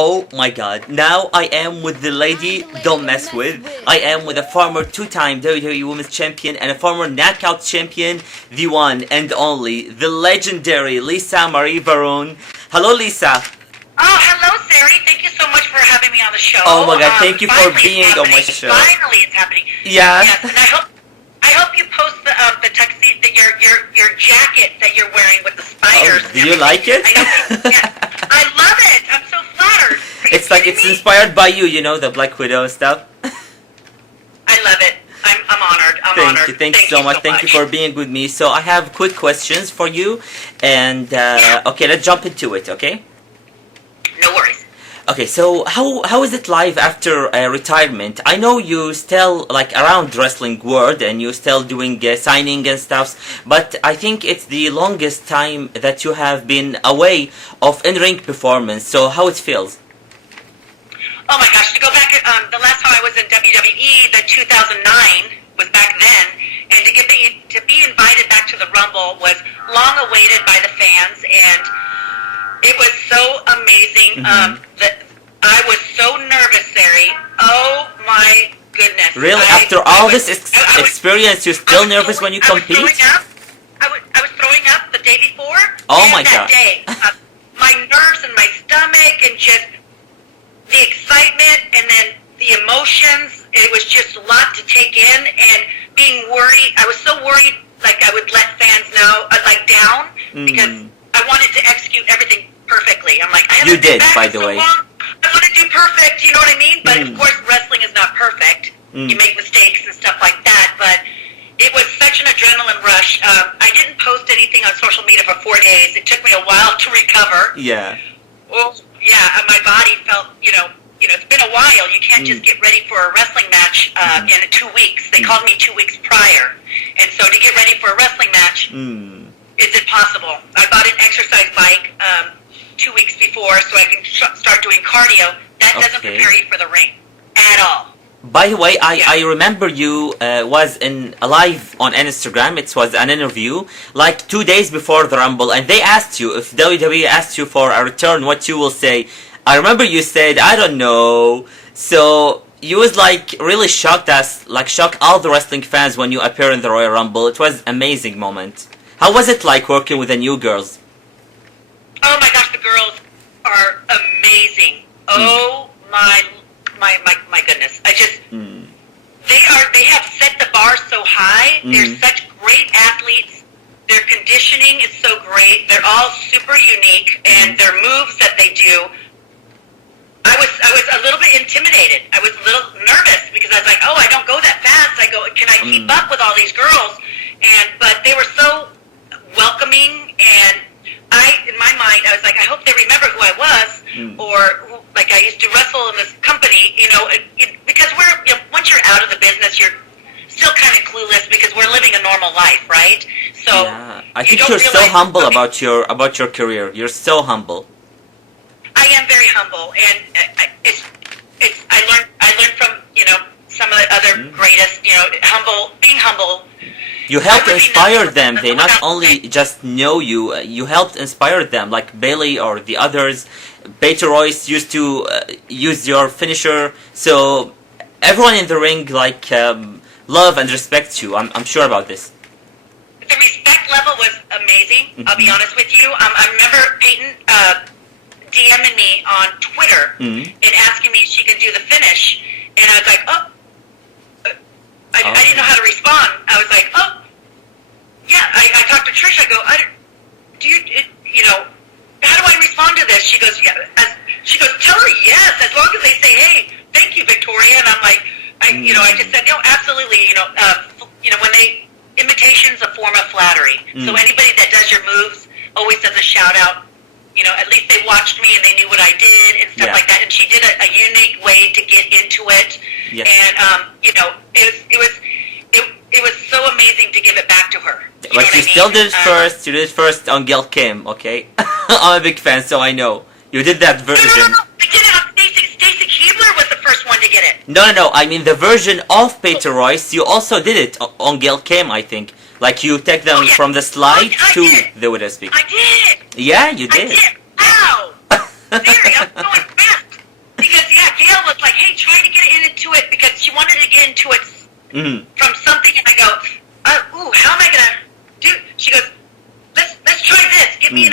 Oh my god, now I am with the lady don't mess with. I am with a former two-time WWE Women's Champion and a former Knockout Champion, the one and only, the legendary Lisa Marie Varon. Hello Lisa. Oh, hello Sari, thank you so much for having me on the show. Oh my god, thank you for being on my show. Finally it's happening. Yeah. Yes, and I hope you post the tuxedo, your jacket that you're wearing with the spiders. Oh, do you like it? I love it. I'm so flattered. It's like it's inspired by you, you know, the Black Widow stuff. I love it. I'm honored. I'm honored. Thank you so much. Thank you for being with me. So I have quick questions for you, and okay, let's jump into it. Okay. No worries. Okay, so how is it live after retirement? I know you still like around wrestling world and you still doing signing and stuff, but I think it's the longest time that you have been away of in-ring performance. So how it feels? Oh my gosh, to go back, the last time I was in WWE, the 2009 was back then, and to be invited back to the Rumble was long awaited by the fans, and it was so amazing. That I was so nervous, Sari. Oh my goodness! Really, after all this experience, you're still nervous when you compete? I was throwing up the day before. Oh my god! God. That day, my nerves and my stomach, and just the excitement, and then the emotions. It was just a lot to take in, and being worried. I was so worried, like I would let fans know, down, because I wanted to execute everything perfectly. I'm like, I haven't been back by the so way. long. I want to do perfect, you know what I mean? But of course, wrestling is not perfect. You make mistakes and stuff like that. But it was such an adrenaline rush. I didn't post anything on social media for 4 days. It took me a while to recover. Yeah. Well, yeah, my body felt, it's been a while. You can't just get ready for a wrestling match in 2 weeks. They called me 2 weeks prior. And so to get ready for a wrestling match is impossible. I bought an exercise bike 2 weeks before so I can start doing cardio. That doesn't prepare you for the ring at all. By the way, I remember you was in live on Instagram. It was an interview like 2 days before the Rumble, and they asked you if WWE asked you for a return, what you will say. I remember you said, I don't know. So you was like really shocked shocked all the wrestling fans when you appear in the Royal Rumble. It was amazing moment. How was it like working with the new girls? Oh my gosh, the girls are amazing. Oh my goodness. I just they have set the bar so high. They're such great athletes. Their conditioning is so great. They're all super unique, and their moves that they do. I was a little bit intimidated. I was a little nervous because I was like, oh, I don't go that fast. I go, can I keep up with all these girls? But they were so welcoming, and in my mind, I was like, I hope they remember who I was, or like I used to wrestle in this company, because once you're out of the business, you're still kind of clueless because we're living a normal life, right? So yeah. I think you're so humble about your career. You're so humble. I am very humble, and I learned from some of the other greatest, being humble. You helped inspire them. They not only just know you, you helped inspire them, like Bailey or the others. Peter Royce used to use your finisher, so everyone in the ring love and respect you. I'm sure about this. The respect level was amazing. I'll be honest with you. I remember Peyton DMing me on Twitter and asking me if she could do the finish, and I was like, I didn't know how to respond. I was like, yeah. I talked to Trish. I go, how do I respond to this? She goes, yeah. She goes, tell her yes, as long as they say, hey, thank you, Victoria. And I'm like, I just said, no, absolutely. When imitation's a form of flattery. So anybody that does your moves always does a shout out. At least they watched me and they knew what I did and stuff like that. And she did a unique way to get into it. Yes. And it was so amazing to give it back to her. But you still did it first. You did it first on Gail Kim, okay? I'm a big fan, so I know you did that version. No. I did it on Stacy Keibler was the first one to get it. No. I mean the version of Peter Royce. You also did it on Gail Kim, I think. Like you take them from the slide to the widow speak. I did. Yeah, you did. I did. Ow! Siri, I'm going fast. into it from something, and I go, ooh, how am I gonna do? She goes, let's try this. Give me a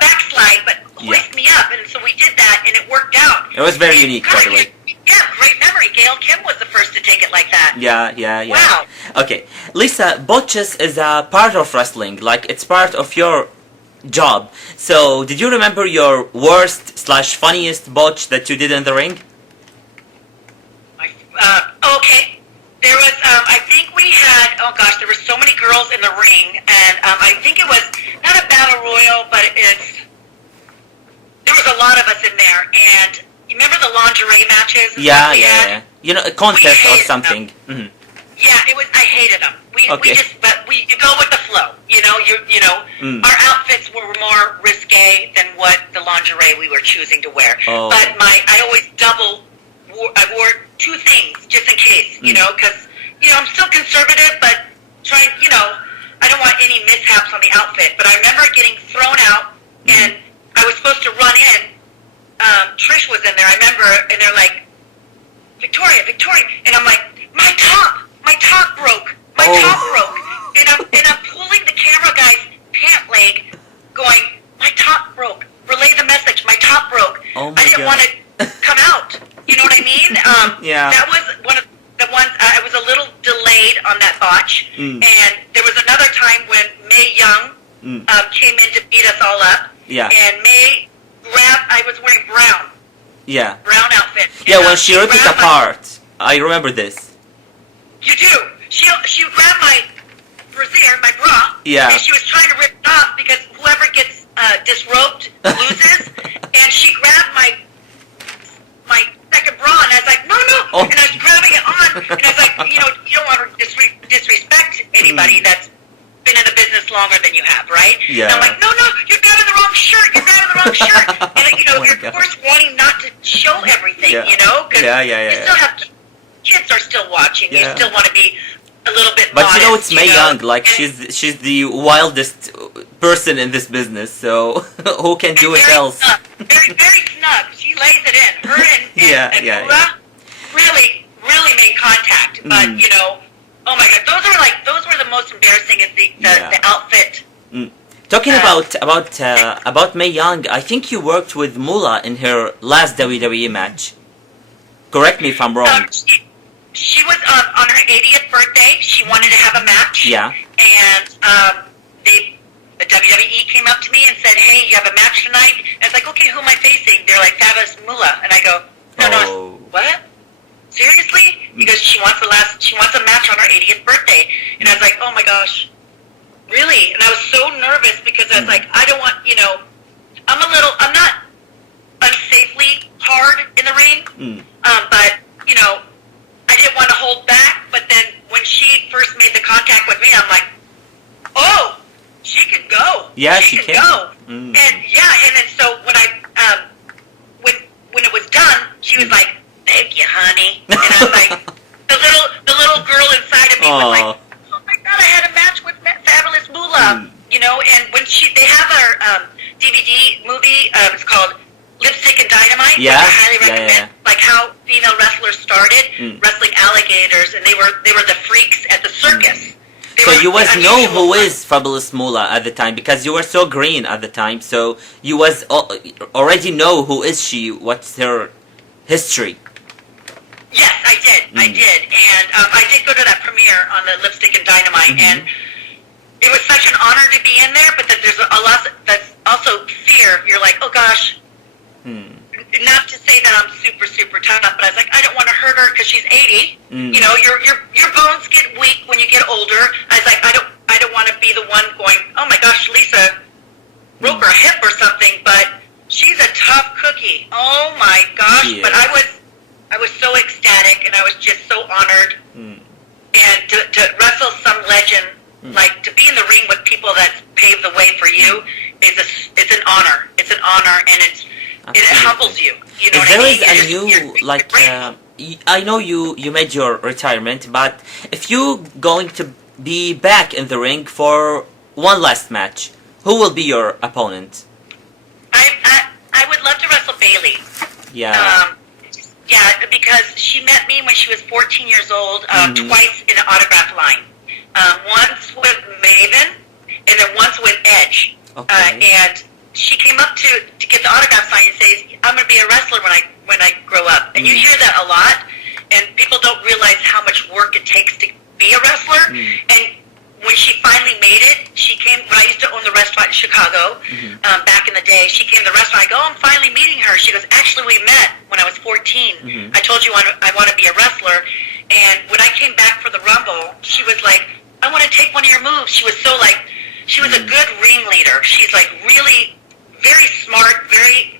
backslide, but hoist me up. And so we did that, and it worked out. It was very unique, by the way. Yeah, great memory. Gail Kim was the first to take it like that. Yeah. Wow. Okay, Lisa, botches is a part of wrestling. Like, it's part of your job. So, did you remember your worst/funniest botch that you did in the ring? Okay. There was, I think we had, oh gosh, there were so many girls in the ring, and I think it was not a battle royal, but there was a lot of us in there, and you remember the lingerie matches? Yeah. You know, a contest or something. Yeah, it was. I hated them. We go with the flow. Our outfits were more risque than what the lingerie we were choosing to wear. Oh. But I always I wore two things just in case, because I'm still conservative, but trying, I don't want any mishaps on the outfit. But I remember getting thrown out, and I was supposed to run in. Trish was in there, I remember, and they're like, Victoria, and I'm like, my top broke, and I'm pulling the camera guy's pant leg, going, my top broke, relay the message, my top broke. Oh my I didn't want to come out, you know what I mean? Yeah. That was one of the ones, I was a little delayed on that botch, and there was another time when Mae Young came in to beat us all up, and Mae grabbed, I was wearing brown. Yeah. Brown outfit. Yeah, when she ripped it apart. I remember this. You do. She grabbed my brassiere, my bra, and she was trying to rip it off because whoever gets disrobed loses, and she grabbed my second bra, and I was like, no, and I was grabbing it on, and I was like, you don't want to disrespect anybody that's been in the business longer than you have, right? Yeah. And I'm like, no, you're grabbing the wrong shirt, and you're of course wanting not to show everything, because you still have kids are still watching. You still want to be a little bit But modest, it's Mae Young, like she's the wildest person in this business, so who can do it else? Very, very snug. She lays it in. Her and Ula really made contact. But oh my God, those were the most embarrassing. Is the outfit. Talking about Mae Young, I think you worked with Moolah in her last WWE match. Correct me if I'm wrong. She was on her 80th birthday. She wanted to have a match. Yeah. And the WWE came up to me and said, "Hey, you have a match tonight." And I was like, "Okay, who am I facing?" They're like, "Fabulous Moolah." And I go, "No, what? Seriously?" Because she wants a match on her 80th birthday. And I was like, "Oh my gosh, really?" And I was so nervous because I was like, I don't want, I'm not unsafely hard in the ring, but I didn't want to hold back. But then when she first made the contact with me, I'm like, oh, she can go. Yeah, she can go. And then so when when it was done, she was like, "Thank you, honey." And I was like, the little girl inside of me was like, "Oh my God, I had a match with Fabulous Moolah." And when they have our DVD movie, it's called Lipstick and Dynamite, which I highly recommend. Like how female wrestlers started wrestling alligators, and they were the freaks at the circus. So you know who is Fabulous Moolah at the time, because you were so green at the time. So you already know who is she, what's her history. Yes, I did, and I did go to that premiere on the Lipstick and Dynamite, and it was such an honor to be in there. But that there's a lot that's also fear. You're like, oh gosh. Not to say that I'm super, super tough, but I was like, I don't want to hurt her because she's 80. Your bones get weak when you get older. I was like, I don't want to be the one going, oh my gosh, Lisa broke her hip or something, but she's a tough cookie. Oh my gosh. Yeah. But I was so ecstatic, and I was just so honored. And to wrestle some legend, like to be in the ring with people that paved the way for you it's an honor. It's an honor, and it humbles you. You know what I mean? There is a new, I know you made your retirement, but if you going to be back in the ring for one last match, who will be your opponent? I would love to wrestle Bailey. Yeah. because she met me when she was 14 years old, twice in an autograph line. Once with Maven, and then once with Edge. Okay. And she came up to get the autograph sign and says, "I'm going to be a wrestler when I grow up." And you hear that a lot, and people don't realize how much work it takes to be a wrestler. And when she finally made it, she came, when I used to own the restaurant in Chicago, back in the day, she came to the restaurant. I go, "Oh, I'm finally meeting her." She goes, "Actually, we met when I was 14. I told you I want to be a wrestler." And when I came back for the Rumble, she was like, "I want to take one of your moves." She was so like, she was a good ringleader. She's like really very smart, very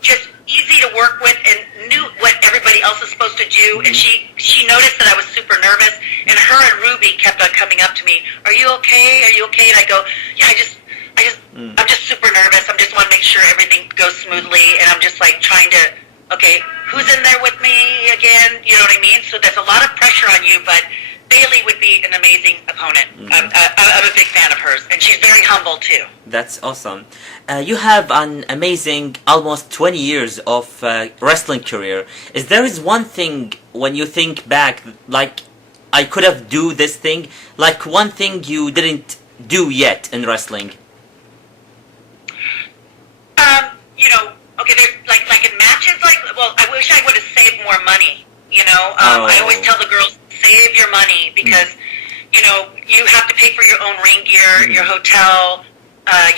just easy to work with, and knew what everybody else is supposed to do. And she noticed that I was super nervous, and her and Ruby kept on coming up to me. "Are you okay? Are you okay?" And I go, "Yeah, I'm just super nervous. I just want to make sure everything goes smoothly." And I'm just like trying to, okay, who's in there with me again? You know what I mean? So there's a lot of pressure on you, but Bailey would be an amazing opponent. I'm a big fan of hers, and she's very humble too. That's awesome. You have an amazing, almost 20 years of wrestling career. Is there one thing when you think back, like, I could have do this thing, like one thing you didn't do yet in wrestling? You know, okay, there's like in matches, well, I wish I would have saved more money. You know, I always tell the girls, save your money, because you know, you have to pay for your own ring gear, your hotel,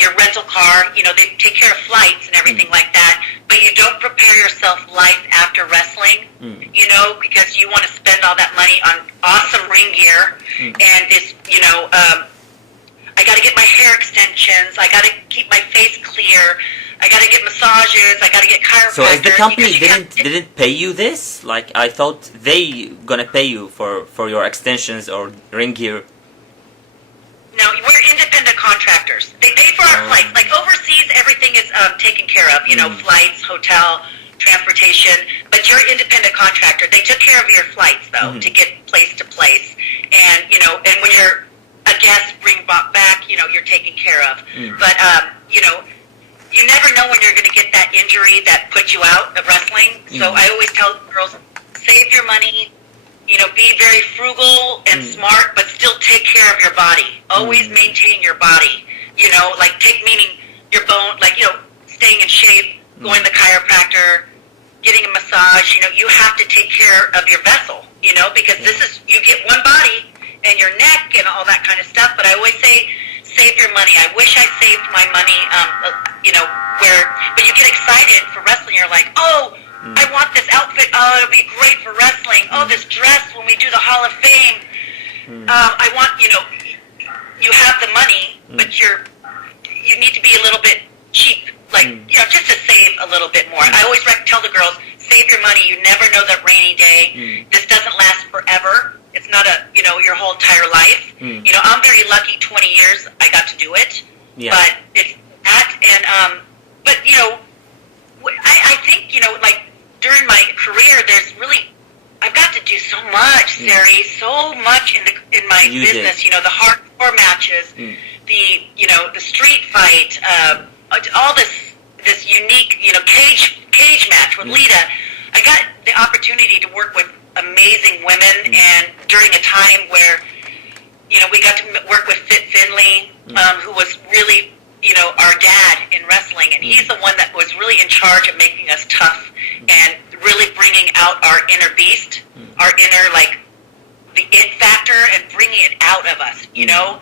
your rental car. You know, they take care of flights and everything like that. But you don't prepare yourself life after wrestling. You know, because you want to spend all that money on awesome ring gear and this. You know, I got to get my hair extensions. I got to keep my face clear. I got to get massages. I got to get chiropractors. So, is the company didn't pay you this? Like, I thought they gonna pay you for your extensions or ring gear. No, we're independent contractors. They pay for our flights. Like overseas, everything is taken care of. You know, flights, hotel, transportation. But you're an independent contractor. They took care of your flights though to get place to place. And you know, and when you're a guest, bring back. You know, you're taken care of. But you know, you never know when you're going to get that injury that puts you out of wrestling. So I always tell girls, save your money, you know, be very frugal and smart, but still take care of your body. Always maintain your body, you know, like meaning your bone, like, you know, staying in shape, going to the chiropractor, getting a massage. You know, you have to take care of your vessel, you know, because you get one body and your neck and all that kind of stuff. But I always say, save your money. I wish I saved my money, you know, but you get excited for wrestling. You're like, oh, I want this outfit. Oh, it'll be great for wrestling. Oh, this dress when we do the Hall of Fame. I want, you know, you have the money, but you need to be a little bit cheap, like, you know, just to save a little bit more. I always tell the girls, save your money. You never know that rainy day. This doesn't last forever. It's not you know, your whole entire life. You know, I'm very lucky. 20 years I got to do it. But it's that, and but you know, I think, you know, like during my career, I've got to do so much, Sari, so much in my business. You know, the hardcore matches, you know, the street fight, all this unique, you know, cage match with Lita. I got the opportunity to work with amazing women, and during a time where, you know, we got to work with Fit Finley, who was really, you know, our dad in wrestling, and he's the one that was really in charge of making us tough and really bringing out our inner beast, our inner, like, the it factor, and bringing it out of us, you know.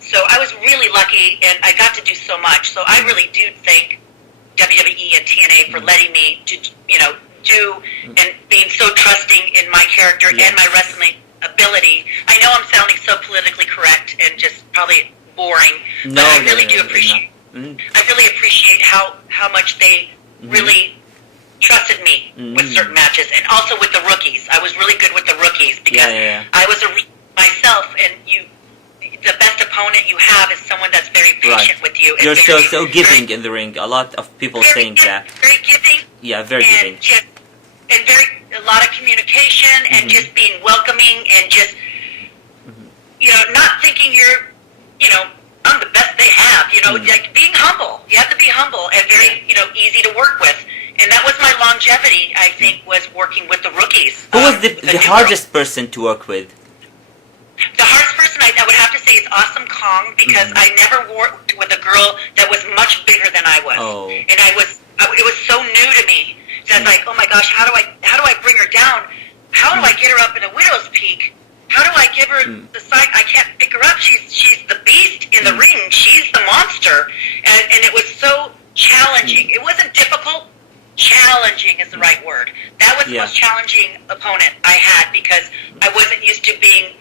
So I was really lucky, and I got to do so much. So I really do thank WWE and TNA for letting me to, you know, do and being so trusting in my character and my wrestling ability. I know I'm sounding so politically correct and just probably boring, but I really do appreciate. I really appreciate how much they really trusted me with certain matches, and also with the rookies. I was really good with the rookies because I was a rookie myself, and the best opponent you have is someone that's very patient with you. You're so giving in the ring. A lot of people think that. Very giving. Yeah, very giving. And a lot of communication, and just being welcoming, and just, you know, not thinking you're, you know, I'm the best they have, you know, like being humble. You have to be humble and very, you know, easy to work with. And that was my longevity, I think, was working with the rookies. Who was the hardest person to work with? The hardest person I would have to say is Awesome Kong, because I never worked with a girl that was much bigger than I was. Oh. And it was so new to me. So I was like, oh my gosh, how do I bring her down? How do I get her up in a widow's peak? How do I give her the side? I can't pick her up. She's the beast in the ring. She's the monster. And it was so challenging. It wasn't difficult. Challenging is the right word. That was the most challenging opponent I had, because I wasn't used to being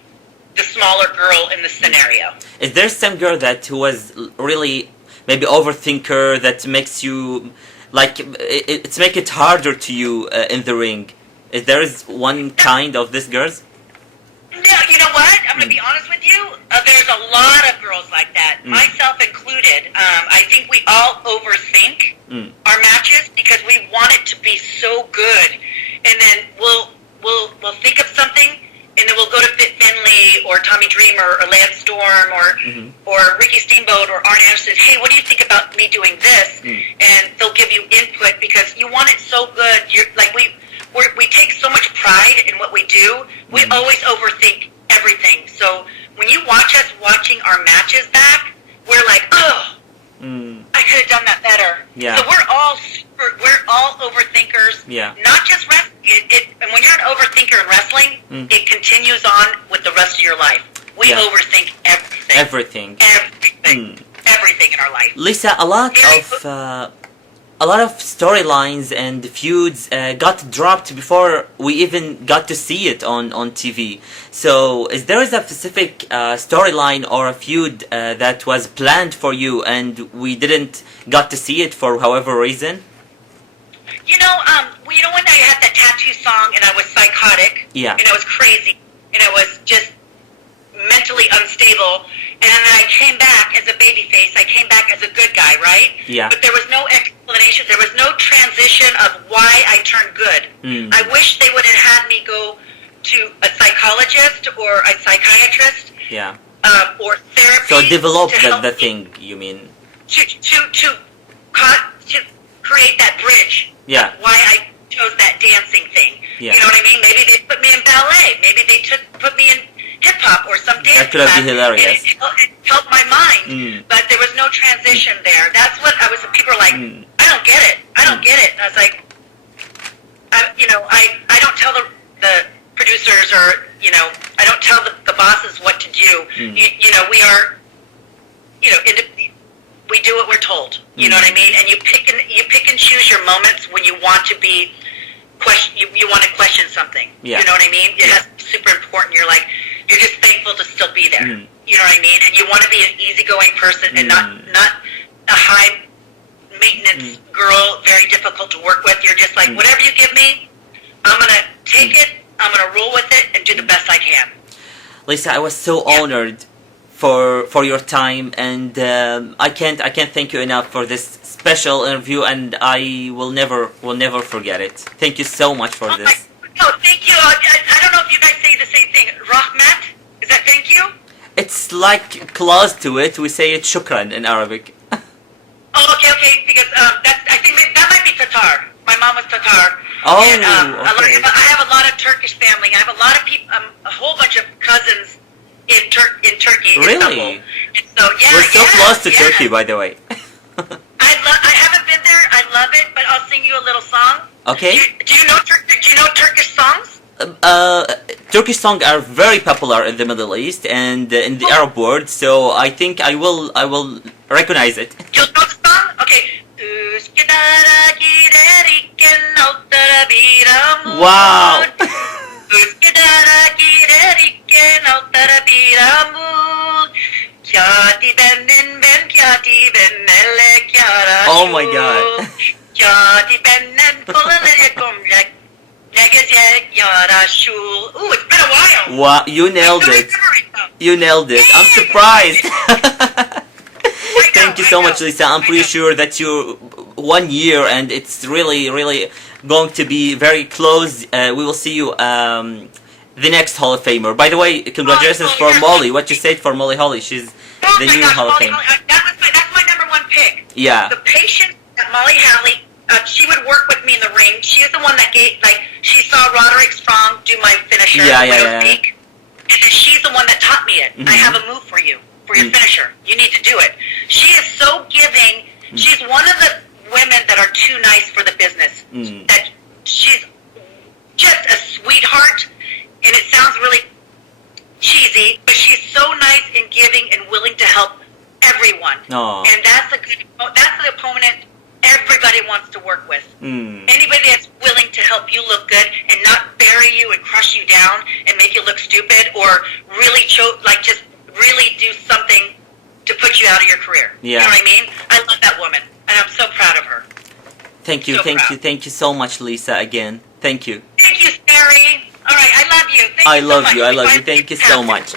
the smaller girl in the scenario. Is there some girl that who was really maybe overthinker that makes you like it's make it harder to you in the ring? Is there one kind of this girls? No, you know what? I'm going to be honest with you. There's a lot of girls like that, myself included. I think we all overthink our matches because we want it to be so good, and then we'll think of something, and then we'll go to Fit Finley or Tommy Dreamer or Lance Storm or Ricky Steamboat or Arn Anderson. Hey, what do you think about me doing this? And they'll give you input because you want it so good. You're like we take so much pride in what we do. We always overthink everything. So when you watch us watching our matches back, we're like, oh, I could have done that better. Yeah. So we're all overthinkers. Yeah. Not just wrestling. And when you're an overthinker in wrestling, it continues on with the rest of your life. We overthink everything. Everything in our life. Lisa, a lot of storylines and feuds got dropped before we even got to see it on TV. So is there a specific storyline or a feud that was planned for you and we didn't got to see it for however reason? You know when I had that tattoo song and I was psychotic, and I was crazy, and I was just mentally unstable, and then I came back as a babyface. I came back as a good guy, right? Yeah. But there was no explanation. There was no transition of why I turned good. I wish they would have had me go to a psychologist or a psychiatrist. Yeah. Or therapy. So develop the me thing, you mean? To create that bridge. Yeah. Why I chose that dancing thing. Yeah. You know what I mean? Maybe they put me in ballet. Maybe they put me in hip hop or some dance. That could have been hilarious. It helped my mind, but there was no transition there. That's what I was. People were like, "I don't get it. I don't get it." And I was like, I don't tell the producers or I don't tell the bosses what to do. We are, we do what we're told. You know what I mean? And you pick and choose your moments when you want to be. You want to question something. Yeah. You know what I mean? It has to be super important. You're just thankful to still be there. You know what I mean? And you want to be an easygoing person and not a high maintenance girl, very difficult to work with. You're just like, whatever you give me, I'm gonna take it, I'm gonna roll with it and do the best I can. Lisa, I was so honored for your time, and I can't thank you enough for this special interview, and I will never forget it. Thank you so much for this. No, thank you. I don't know if you guys say the same thing. Rahmat? Is that thank you? It's like close to it. We say it shukran in Arabic. Oh, okay. Because I think that might be Tatar. My mom was Tatar. Oh, and, okay. I have a lot of Turkish family. I have a lot of people, a whole bunch of cousins in Turkey. Really? And so, we're so close to Turkey, by the way. I haven't been there. I love it, but I'll sing you a little song. Okay. Do you know Turkish songs? Turkish songs are very popular in the Middle East and in the Arab world, so I think I will recognize it. You'll know the song? Okay. Üsküdar'a giderken altara bir amut. Wow. Üsküdar'a giderken altara bir amut. Katibenin ben katibim melek yaraşur. Oh my God. Katibenin kolları komlek. Ooh, it's been a while. Wow, you nailed it. You nailed it. I'm surprised. Thank you so much, Lisa. I'm pretty sure that you 1 year and it's really going to be very close. We will see you the next Hall of Famer. By the way, congratulations for Molly. What you said for Molly Holly. She's the new Hall of Fame. That's my number one pick. Yeah. The patient that Molly Holly, she would work with me me in the ring. She is the one that she saw Roderick Strong do my finisher, Widow's Peak. And then she's the one that taught me it. I have a move for you, for your finisher. You need to do it. She is so giving. She's one of the women that are too nice for the business. That she's just a sweetheart, and it sounds really cheesy, but she's so nice and giving and willing to help everyone. Aww. And that's the opponent everybody wants to work with. Anybody that's willing to help you look good and not bury you and crush you down and make you look stupid, or really just really do something to put you out of your career. Yeah. You know what I mean? I love that woman, and I'm so proud of her. Thank you, thank you so much, Lisa, again. Thank you. Thank you, Sari. All right, I love you. Thank you so much. I love you. Thank you so much.